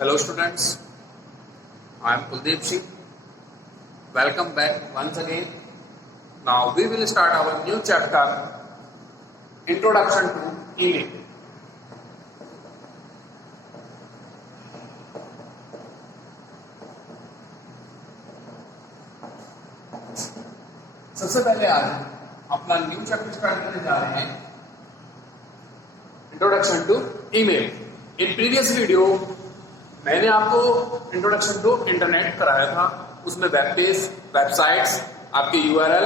Hello students, I am Kuldeep Singh. Welcome back once again. Now we will start our new chapter, Introduction to Email. सबसे पहले आज अपना new chapter start करने जा रहे हैं, introduction to email. In previous video मैंने आपको इंट्रोडक्शन टू इंटरनेट कराया था, उसमें वेब पेज, वेबसाइट्स, आपके यूआरएल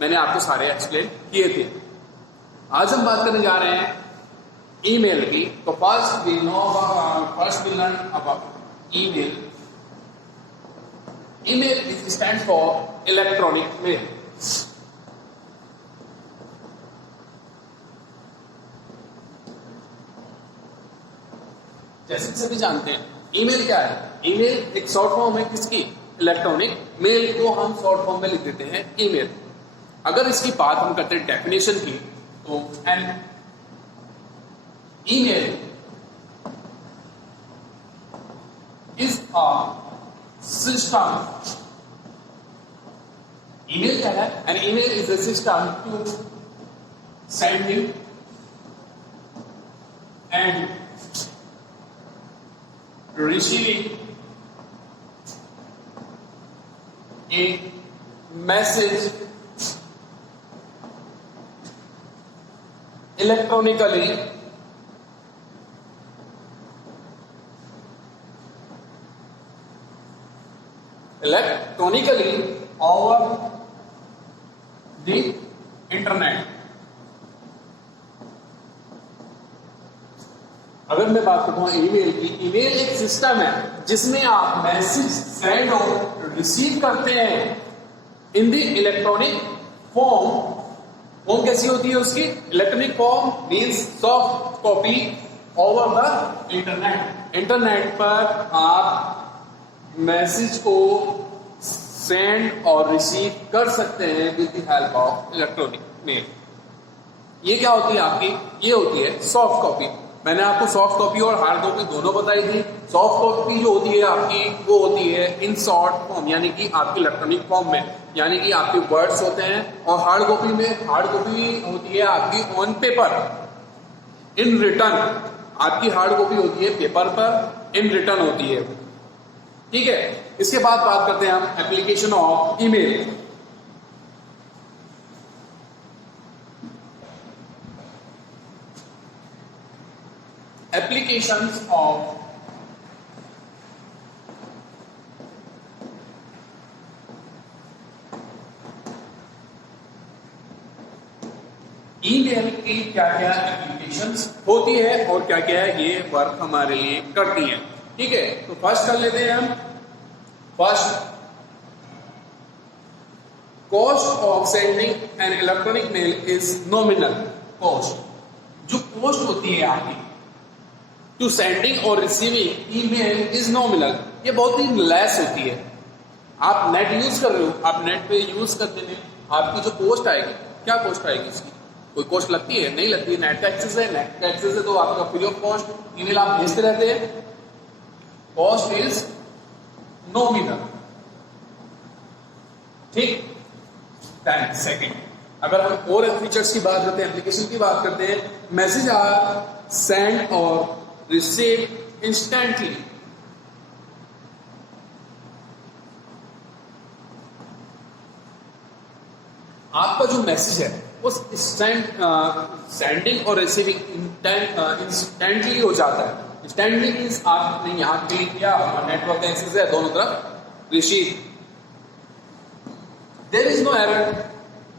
मैंने आपको सारे एक्सप्लेन किए थे। आज हम बात करने जा रहे हैं ईमेल की। तो first we learn about email. Email is stand for electronic mail. जैसे सभी जानते हैं ईमेल क्या है। ईमेल एक शॉर्ट फॉर्म है किसकी? इलेक्ट्रॉनिक मेल को हम शॉर्ट फॉर्म में लिख देते हैं ईमेल। अगर इसकी बात हम करते हैं डेफिनेशन की, तो an email is a system. Email क्या है? An email is a system to sending and receiving a message electronically over the internet। अगर मैं बात करता हूं ईमेल की, ईमेल एक सिस्टम है जिसमें आप मैसेज सेंड और रिसीव करते हैं in the electronic form. Form कैसी होती है उसकी? Electronic form means soft copy over the internet. Internet पर आप मैसेज को सेंड और रिसीव कर सकते हैं with the help of electronic mail. ये क्या होती है आपकी? ये होती है सॉफ्ट कॉपी। मैंने आपको सॉफ्ट कॉपी और हार्ड कॉपी दोनों बताई थी। सॉफ्ट कॉपी जो होती है आपकी, वो होती है इन शॉर्ट फॉर्म, यानी कि आपकी इलेक्ट्रॉनिक फॉर्म में, यानी कि आपके वर्ड्स होते हैं। और हार्ड कॉपी होती है आपकी ऑन पेपर, इन रिटर्न। आपकी हार्ड कॉपी होती है पेपर पर, इन रिटर्न होती है। ठीक है, इसके बाद बात करते हैं हम application of email. Applications of email की क्या क्या एप्लीकेशंस होती है और क्या क्या ये वर्क हमारे लिए करती है। ठीक है, तो फर्स्ट कर लेते हैं हम। First, cost of sending an electronic mail is nominal cost. जो कॉस्ट होती है आपकी टू सेंडिंग और रिसीविंग ईमेल इज नॉमिनल, ये बहुत ही लेस होती है। आप नेट यूज कर रहे हो, आप नेट पे यूज करते हैं, आपकी जो कॉस्ट आएगी, क्या कॉस्ट आएगी इसकी? कोई कॉस्ट लगती है? नहीं लगती है। नेट का एक्सेस है, नेट का एक्सेस है तो आपका फ्री ऑफ कॉस्ट ईमेल आप भेजते रहते हैं। Cost is nominal. ठीक, देन सेकंड, अगर हम और फीचर्स की बात करते हैं, एप्लीकेशन की बात करते हैं, मैसेज आर सेंड और रिसीव इंस्टेंटली। आपका जो मैसेज है वो सेंडिंग और रिसीविंग इंस्टेंटली हो जाता है। इंस्टेंटली मीन्स आपने यहां क्लिक किया, नेटवर्क एक्सेस है, दोनों तरफ receive, there is no error.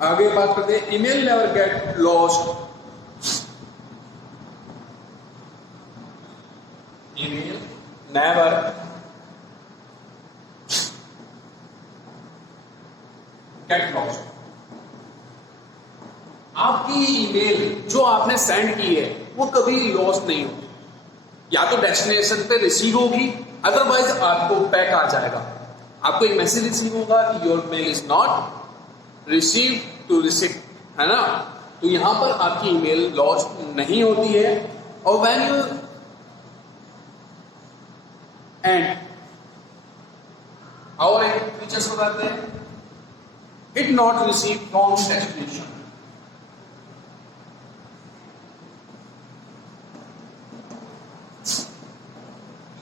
आगे बात करते हैं, email never get lost. Email never get lost. आपकी ईमेल जो आपने सेंड की है वो कभी लॉस्ट नहीं होगी। या तो डेस्टिनेशन पे रिसीव होगी, अदरवाइज आपको बैक आ जाएगा। आपको एक मैसेज रिसीव होगा कि your mail is not receive to receive, है ना। तो यहां पर आपकी ईमेल लॉस्ट नहीं होती है। और व्हेन यू एंड और एक फीचर्स बताते हैं, it not receive from destination.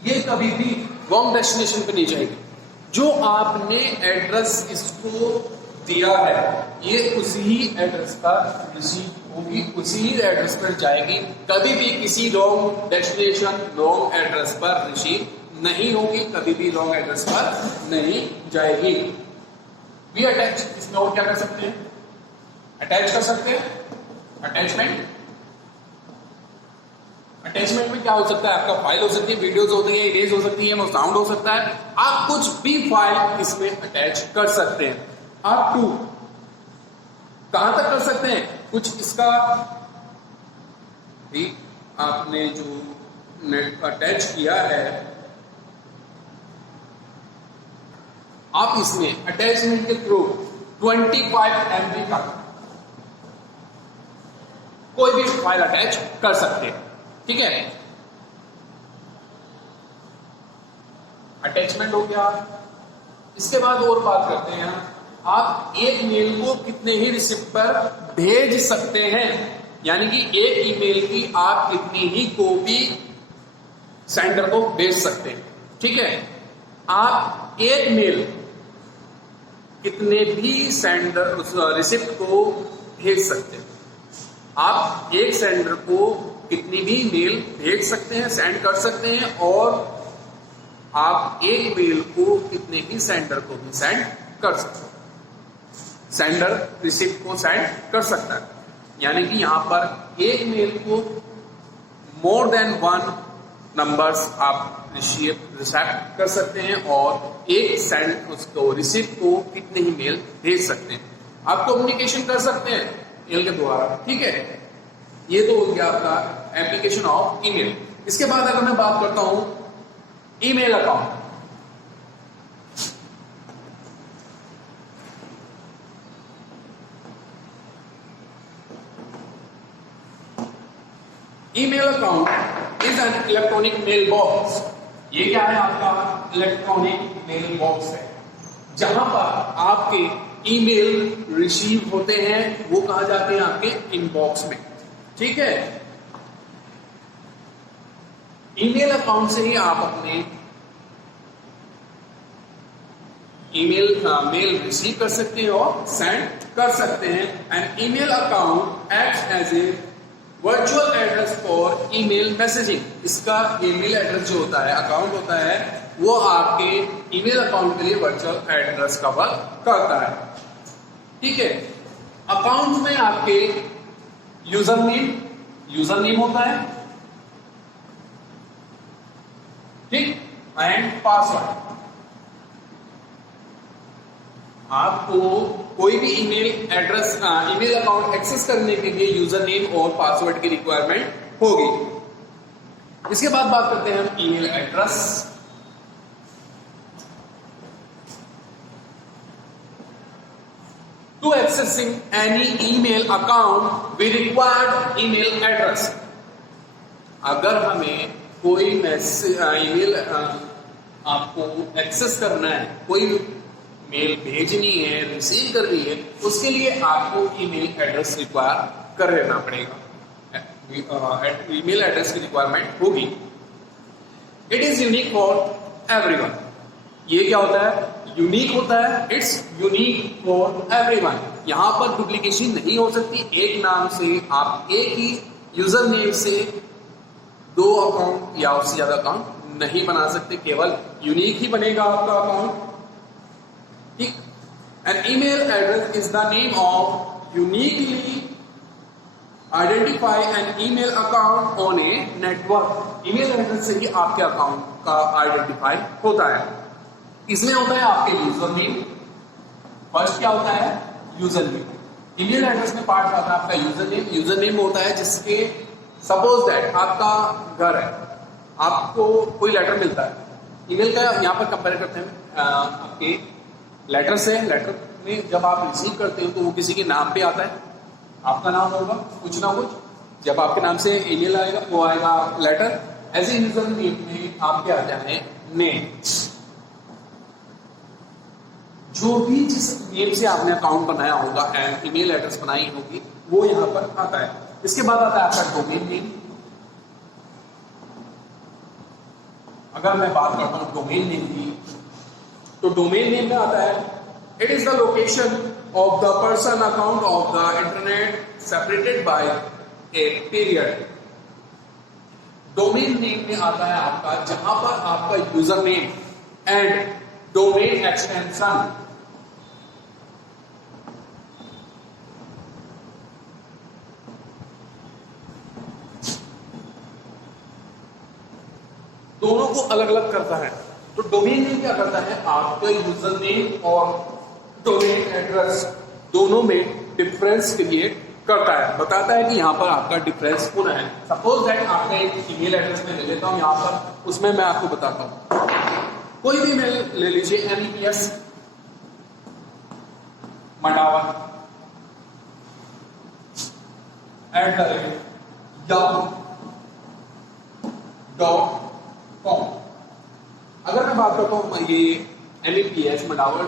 ये कभी भी रॉन्ग डेस्टिनेशन पे नहीं जाएगी। जो आपने एड्रेस इसको दिया है ये उसी ही एड्रेस पर रिसीव होगी, उसी ही एड्रेस पर जाएगी, कभी भी किसी रॉन्ग डेस्टिनेशन रॉन्ग एड्रेस पर रिसीव नहीं होगी, कभी भी रॉन्ग एड्रेस पर नहीं जाएगी। वी अटैच, इसमें और क्या कर सकते हैं, अटैच कर सकते हैं अटैचमेंट। अटैचमेंट में क्या हो सकता है, आपका फाइल हो सकती है, वीडियोस होती है, इमेज हो सकती है, साउंड हो सकता है, आप कुछ भी फाइल इसमें अटैच कर सकते हैं। आप टू कहां तक कर सकते हैं, कुछ इसका भी आपने जो नेट अटैच किया है आप इसमें अटैचमेंट के थ्रू 25 MB तक कोई भी फाइल अटैच कर सकते हैं, ठीक है। अटैचमेंट हो गया। इसके बाद और बात करते हैं, आप एक मेल को कितने ही रिसिप्ट पर भेज सकते हैं, यानी कि एक ईमेल की आप कितनी ही कॉपी सेंडर को भेज सकते हैं, ठीक है। आप एक मेल कितने भी सेंडर रिसिप्ट को भेज सकते हैं, आप एक सेंडर को कितनी भी मेल भेज सकते हैं, सेंड कर सकते हैं, और आप एक मेल को कितने भी सेंडर को भी सेंड कर सकते हैं। सेंडर रिसिप्ट को सेंड कर सकता है, यानी कि यहां पर एक मेल को मोर देन 1 नंबर्स आप रिसीव कर सकते हैं, और एक सेंड उसको रिसिप्ट को कितने ही मेल भेज सकते हैं। आप कम्युनिकेशन कर सकते हैं मेल के द्वारा, ठीक है। ये तो हो गया आपका एप्लीकेशन ऑफ ईमेल। इसके बाद अगर मैं बात करता हूं email account, email account is an electronic mail box. ये क्या है, आपका इलेक्ट्रॉनिक मेल बॉक्स है, जहां पर आपके ईमेल रिसीव होते हैं, वो कहा जाते हैं आपके इनबॉक्स में, ठीक है। ईमेल अकाउंट से ही आप अपने मेल रिसीव कर सकते हैं और सेंड कर सकते हैं। And email account acts as a virtual address for email messaging. इसका ईमेल एड्रेस जो होता है, अकाउंट होता है, वो आपके ईमेल अकाउंट के लिए वर्चुअल एड्रेस का वर्क करता है, ठीक है। अकाउंट में आपके यूजर नेम होता है, ठीक, एंड पासवर्ड। आपको कोई भी email address email account access करने के लिए यूजर नेम और पासवर्ड की रिक्वायरमेंट होगी। इसके बाद बात करते हैं हम email address. To accessing any email account, we require email address. अगर हमें कोई ईमेल आपको एक्सेस करना है, कोई मेल भेजनी है, रिसीव करनी है, उसके लिए आपको ईमेल एड्रेस रिक्वायर कर लेना पड़ेगा। ईमेल एड्रेस की रिक्वायरमेंट होगी। It is unique for everyone. ये क्या होता है, यूनिक होता है, इट्स यूनिक फॉर एवरीवन। यहां पर डुप्लीकेशन नहीं हो सकती। एक नाम से आप एक ही यूजर नेम से 2 अकाउंट या उससे ज्यादा अकाउंट नहीं बना सकते, केवल यूनिक ही बनेगा आपका अकाउंट, ठीक। An email address is the name of uniquely identify an email account on a network. Email address से ही आपके अकाउंट का आइडेंटिफाई होता है। इसमें होता है आपके यूजर नेम, फर्स्ट क्या होता है, यूजर नेम। ईमेल एड्रेस में पार्ट आता है आपका यूजर नेम। यूजर नेम होता है जिसके, सपोज दैट आपका घर है, आपको कोई लेटर मिलता है, ईमेल का यहां पर कंपेयर करते हैं आपके लेटर से। लेटर में जब आप रिसीव करते हो तो वो किसी के नाम पे आता है, आपका नाम होगा कुछ ना कुछ। जब आपके नाम से ईमेल आएगा, वो आएगा letter, as a user name में आपके आ जाए नेम, जो भी जिस नेम से आपने अकाउंट बनाया होगा एंड ईमेल एड्रेस बनाई होगी वो यहां पर आता है। इसके बाद आता है आपका डोमेन नेम। अगर मैं बात करता हूं डोमेन नेम की, तो डोमेन नेम में आता है it is the location of the person account of the internet separated by a period. Domain name में आता है आपका जहां पर आपका user name and domain extension दोनों को अलग अलग करता है। तो डोमेन नेम क्या करता है, आपके यूजर नेम और डोमेन एड्रेस दोनों में डिफरेंस क्रिएट करता है, बताता है कि यहां पर आपका डिफरेंस कौन है। सपोज दैट आपका एक ईमेल एड्रेस में ले लेता हूं यहां पर, उसमें मैं आपको बताता हूं कोई भी ईमेल ले लीजिए, MEPS मंडावर @yahoo.com। अगर मैं बात करता हूं ये MEPS मंडावर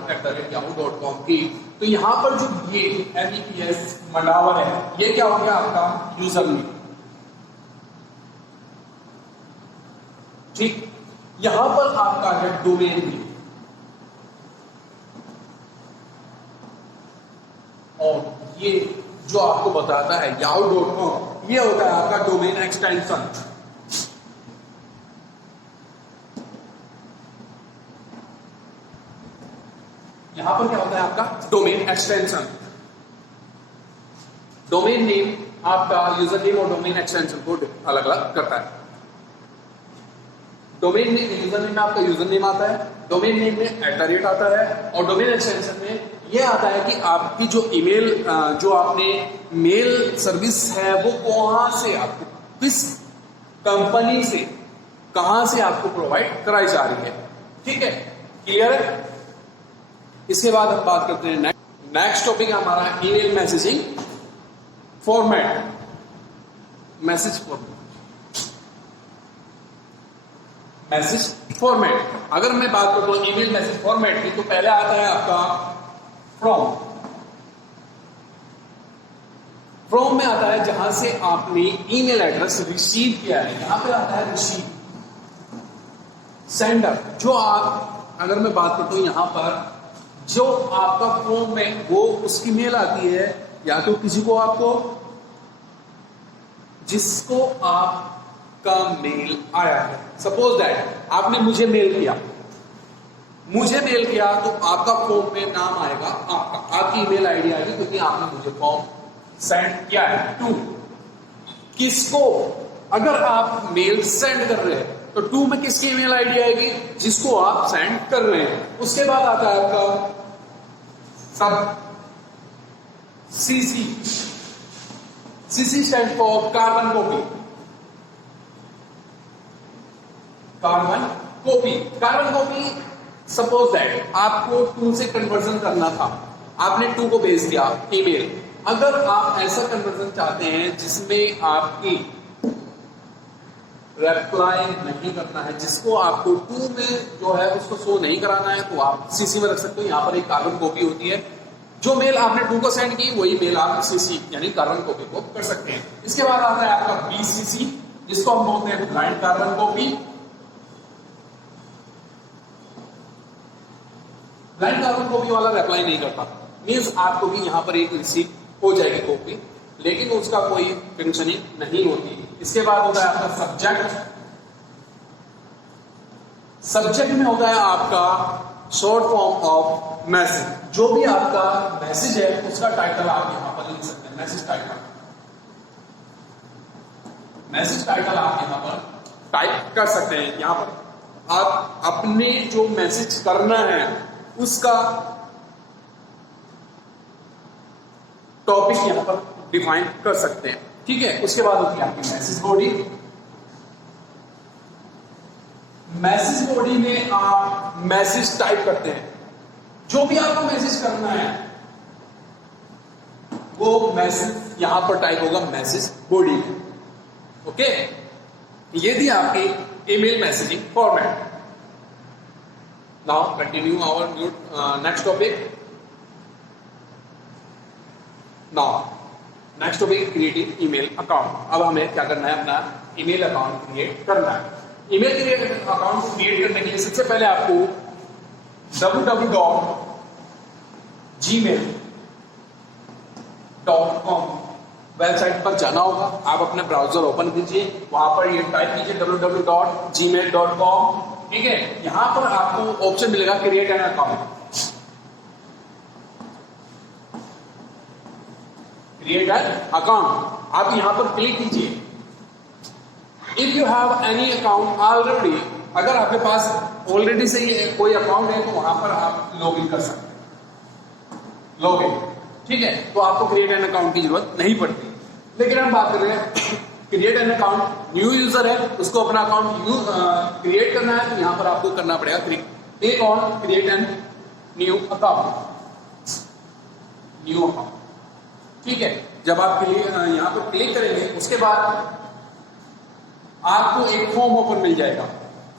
@yahoo.com की, तो यहां पर जो ये MEPS मंडावर है ये क्या हो गया आपका यूजर नेम, ठीक। यहां पर आपका है डोमेन नेम और ये जो आपको बताता है yahoo.com ये होता है आपका डोमेन एक्सटेंशन। यहां पर क्या होता है आपका डोमेन एक्सटेंशन। डोमेन नेम आपका यूजर नेम और डोमेन एक्सटेंशन को अलग अलग करता है। डोमेन नेम यूजर नेम में आपका यूजर नेम आता है, डोमेन नेम में @ आता है और डोमेन एक्सटेंशन में ये आता है कि आपकी जो ईमेल जो आपने मेल सर्विस है वो कहां से आपको किस कंपनी से कहां से आपको प्रोवाइड कराई जा रही है, ठीक है, क्लियर है। इसके बाद हम बात करते हैं नेक्स्ट टॉपिक हमारा email messaging format, message format. अगर मैं बात करता हूं ईमेल मैसेज फॉर्मेट की, तो पहले आता है आपका फ्रॉम में आता है जहां से आपने ईमेल एड्रेस रिसीव किया है, यहां पे आता है रिसीव। सेंडर, जो आप अगर मैं बात करता हूं यहां पर जो आपका फॉर्म में वो उसकी मेल आती है या तो किसी को आपको जिसको आपका मेल आया है। सपोज दैट आपने मुझे मेल किया तो आपका फॉर्म में नाम आएगा आपकी ईमेल आईडी आएगी क्योंकि आपने मुझे फॉर्म सेंड किया है टू किसको। अगर आप मेल सेंड कर रहे हैं तो टू में किसकी ईमेल आईडी आएगी, जिसको आप सेंड कर रहे हैं। उसके बाद आता है आपका सब CC stand for carbon copy. Suppose that आपको टू से कन्वर्जन करना था, आपने टू को भेज दिया ईमेल। अगर आप ऐसा कन्वर्जन चाहते हैं जिसमें आपकी रिप्लाई नहीं करना है, जिसको आपको टू में जो है उसको शो नहीं कराना है, तो आप सीसी में रख सकते हो। यहां पर एक कार्बन कॉपी होती है, जो मेल आपने टू को सेंड की वही मेल आप सीसी यानी कार्बन कॉपी को कर सकते हैं। इसके बाद आता है आपका BCC, जिसको हम बोलते हैं blind carbon copy. Blind carbon copy वाला रिप्लाई नहीं करता, मीन्स आपको भी यहां पर एक रिसीव हो जाएगी कॉपी, लेकिन उसका कोई फंक्शनिंग नहीं होती। इसके बाद होता है आपका सब्जेक्ट में होता है आपका शॉर्ट फॉर्म ऑफ मैसेज। जो भी आपका मैसेज है उसका टाइटल आप यहां पर लिख सकते हैं, मैसेज टाइटल आप यहां पर टाइप कर सकते हैं। यहां पर आप अपने जो मैसेज करना है उसका टॉपिक यहां पर डिफाइन कर सकते हैं, ठीक है। उसके बाद होती है आपकी मैसेज बॉडी में आप मैसेज टाइप करते हैं। जो भी आपको मैसेज करना है वो मैसेज यहां पर टाइप होगा मैसेज बॉडी में, ओके। ये थी आपकी email messaging format. Now continue our next topic. Now next topic creating email account. अब हमें क्या करना है, अपना ईमेल अकाउंट क्रिएट करना है। ईमेल अकाउंट क्रिएट करने के लिए सबसे पहले आपको www.gmail.com वेबसाइट पर जाना होगा। आप अपना ब्राउजर ओपन कीजिए, वहां पर ये टाइप कीजिए www.gmail.com। ठीक है, यहां पर आपको ऑप्शन मिलेगा create an account. Create an account, आप यहां पर क्लिक कीजिए। If you have any account already, अगर आपके पास ऑलरेडी से ही कोई अकाउंट है तो वहां पर आप लॉग इन कर सकते हैं, लॉग इन। ठीक है, तो आपको क्रिएट एन अकाउंट की जरूरत नहीं पड़ती। लेकिन हम बात कर रहे हैं create an account, new user है, उसको अपना अकाउंट क्रिएट करना है, तो यहां पर आपको करना पड़ेगा click on create an new account, new account. ठीक है, जब आप यहां पर क्लिक करेंगे उसके बाद आपको एक फॉर्म ओपन मिल जाएगा,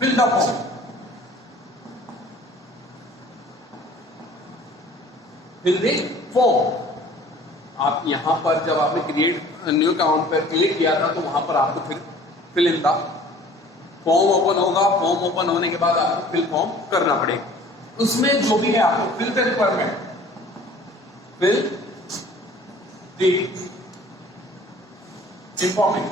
fill the form. Fill the form, आप यहां पर जब आपने क्रिएट न्यू अकाउंट पर क्लिक किया था तो वहां पर आपको फिर fill in the form open होगा। फॉर्म ओपन होने के बाद आपको फिल फॉर्म करना पड़ेगा। उसमें जो भी है आपको fill the requirement, fill the information,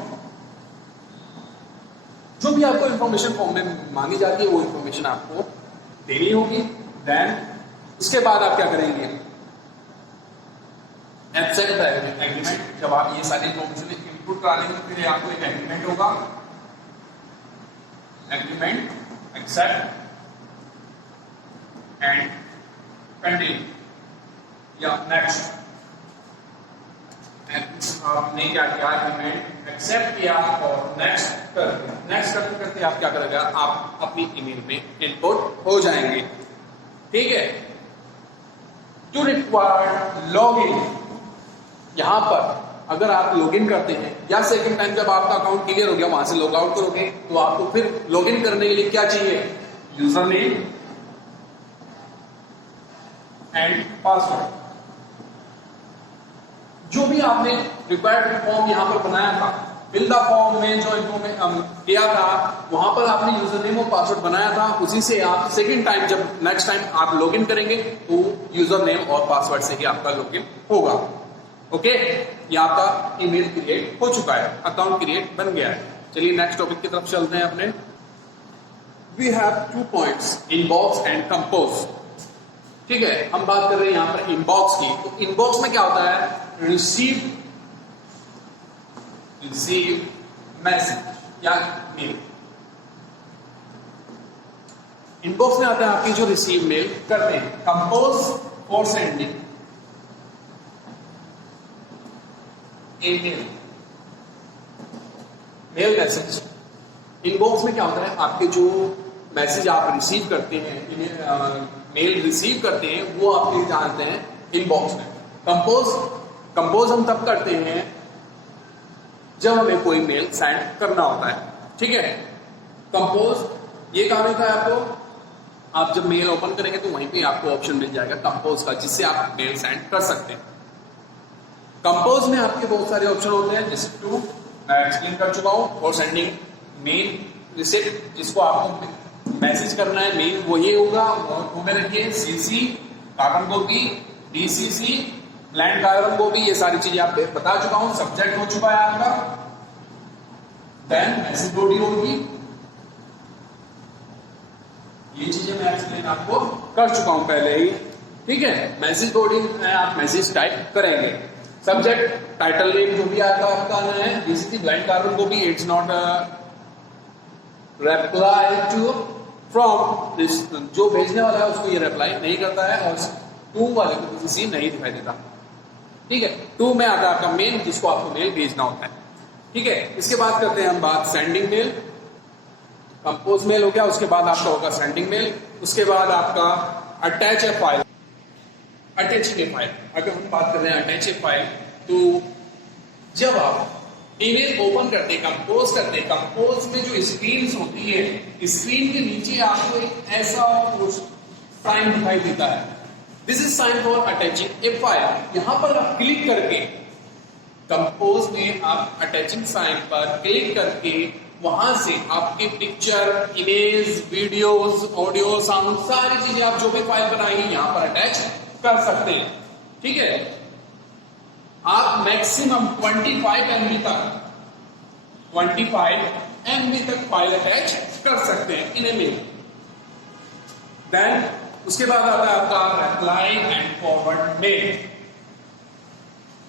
जो भी आपको इंफॉर्मेशन फॉर्म में मांगी जाती है वो इंफॉर्मेशन आपको देनी होगी। देन उसके बाद आप क्या करेंगे, एक्सेप्ट एग्रीमेंट। जब आप ये सारी इंफॉर्मेशन इनपुट कराने के लिए आपको एक एग्रीमेंट होगा, एग्रीमेंट, एक्सेप्ट एंड कंटिन्यू या नेक्स्ट। आपने क्या किया, एग्रीमेंट एक्सेप्ट किया और नेक्स्ट करते करते आप क्या करेंगे, आप अपनी ईमेल में इनपुट हो जाएंगे। ठीक है, टू रिक्वायर्ड लॉगिन, यहां पर अगर आप लॉगिन करते हैं या सेकंड टाइम जब आपका अकाउंट क्लियर हो गया वहां से लॉग आउट करोगे तो आपको फिर लॉगिन करने के लिए क्या चाहिए, यूजर नेम एंड पासवर्ड। जो भी आपने रिक्वायर्ड फॉर्म यहां पर बनाया था, फिल द फॉर्म में जो इन्फॉर्मेशन किया था वहां पर आपने यूजर नेम और पासवर्ड बनाया था, उसी से आप सेकंड टाइम जब नेक्स्ट टाइम आप लॉगिन करेंगे तो यूजर नेम और पासवर्ड से ही आपका लॉगिन होगा। ओके, ये आपका ईमेल क्रिएट हो चुका है, अकाउंट क्रिएट बन गया है। चलिए नेक्स्ट टॉपिक की तरफ चलते हैं अपने। We have 2 points, inbox and compose. ठीक है, हम बात कर रहे हैं यहां पर इनबॉक्स की। तो इनबॉक्स में क्या होता है, रिसीव मैसेज या मेल। इनबॉक्स में आता है आपकी जो रिसीव मेल करते हैं। Compose for sending email, mail message. Inbox में क्या होता है, आपके जो मैसेज आप रिसीव करते हैं, मेल रिसीव करते हैं, वो आप जानते हैं इनबॉक्स में। कंपोज हम तब करते हैं जब हमें कोई मेल सेंड करना होता है। ठीक है, कंपोज ये काम होता है आपको, आप जब मेल ओपन करेंगे तो वहीं पे आपको ऑप्शन मिल जाएगा कंपोज का, जिससे आप मेल सेंड कर सकते हैं। कंपोज में आपके बहुत सारे ऑप्शन होते हैं, जैसे टू मैं एक्सप्लेन कर चुका हूं, और सेंडिंग मेल रिसिप्ट, जिसको आपको मैसेज करना है मेल वो ये होगा, वो में रखिए CC, carbon copy, DCC, blank carbon copy, ये सारी चीजें आप बता चुका हूं। सब्जेक्ट हो चुका है आपका, देन मैसेज बॉडी होगी, ये चीजें मैं एक्सप्लेन आपको कर चुका हूं पहले ही। ठीक है, मैसेज बॉडी में आप मैसेज टाइप करेंगे, सब्जेक्ट टाइटल नेम जो भी आपका आना है, डीसीसी, ब्लाइंड कार्बन को भी it's not reply to from this, जो भेजने वाला है उसको ये रिप्लाई नहीं करता है, और टू वाले को डीसीसी नहीं दिखाई देता। ठीक है, टू में आता है आपका मेल, जिसको आपको मेल भेजना होता है। ठीक है, इसके बाद करते हैं हम बात सेंडिंग मेल। कंपोज मेल हो गया, उसके बाद आपका होगा सेंडिंग मेल, उसके बाद आपका अटैच ए फाइल। अटैच ए फाइल, अगर हम बात कर रहे हैं अटैच ए फाइल, तो जब आप ईमेल ओपन करते, कंपोज करते, कंपोज में जो स्क्रीन होती है, स्क्रीन के नीचे आपको एक ऐसा साइन दिखाई देता है, this is sine for attaching A file. यहां पर आप क्लिक करके, कंपोज में आप अटैचिंग साइन पर क्लिक करके वहां से आपके picture, image, videos, audio, sound, सारी चीजें आप जो भी फाइल बनाई यहां पर अटैच कर सकते हैं। ठीक है, आप मैक्सिमम 25 MB तक फाइल अटैच कर सकते हैं इन ए मेल। देन उसके बाद आता है आपका reply and forward mail.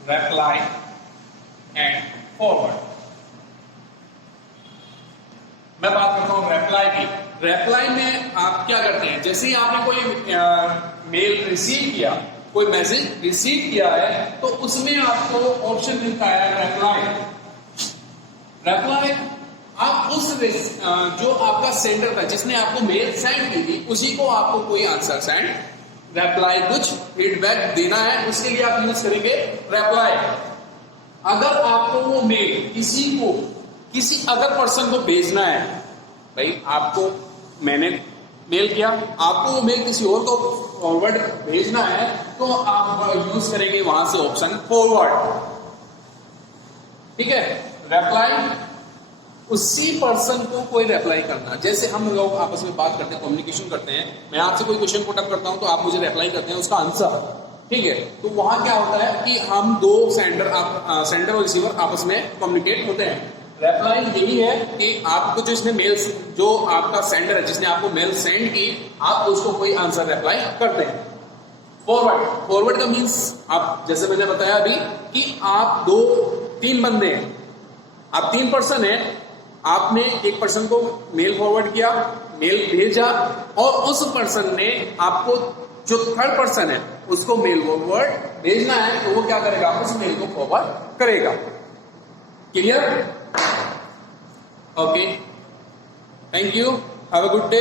Reply and forward, मैं बात करता हूं रिप्लाई की। रिप्लाई में आप क्या करते हैं, जैसे ही आपने कोई मेल रिसीव किया, कोई मैसेज रिसीव किया है, तो उसमें आपको ऑप्शन मिलता है रिप्लाई। रिप्लाई आप उस जो आपका सेंडर था, जिसने आपको मेल सेंड की थी, उसी को आपको कोई आंसर सेंड, रिप्लाई, कुछ फीडबैक देना है, उसके लिए आप यूज करेंगे रिप्लाई। अगर आपको वो मेल किसी अदर पर्सन को भेजना है, भाई आपको मैंने मेल किया, आपको वो मेल किसी और को फॉरवर्ड भेजना है, तो आप यूज करेंगे वहां से ऑप्शन फॉरवर्ड। ठीक है, रिप्लाई उसी पर्सन को कोई रिप्लाई करना, जैसे हम लोग आपस में बात करते हैं, कम्युनिकेशन करते हैं, मैं आपसे कोई क्वेश्चन पुट अप करता हूं तो आप मुझे रिप्लाई करते हैं उसका आंसर। ठीक है, तो वहां क्या होता है कि हम दो सेंडर और रिसीवर आपस में कम्युनिकेट होते हैं। रिप्लाई यही है कि आपको जो आपका सेंडर है, जिसने आपको मेल सेंड की, आप उसको कोई आंसर रिप्लाई करते हैं। फॉरवर्ड का मीन्स, आप जैसे मैंने बताया अभी कि आप 2-3 बंदे हैं, आप 3 पर्सन हैं, आपने एक पर्सन को मेल फॉरवर्ड किया, मेल भेजा, और उस पर्सन ने आपको, जो थर्ड पर्सन है, उसको मेल फॉरवर्ड भेजना है, तो वो क्या करेगा, उस मेल को फॉरवर्ड करेगा। Clear? Okay, thank you, have a good day.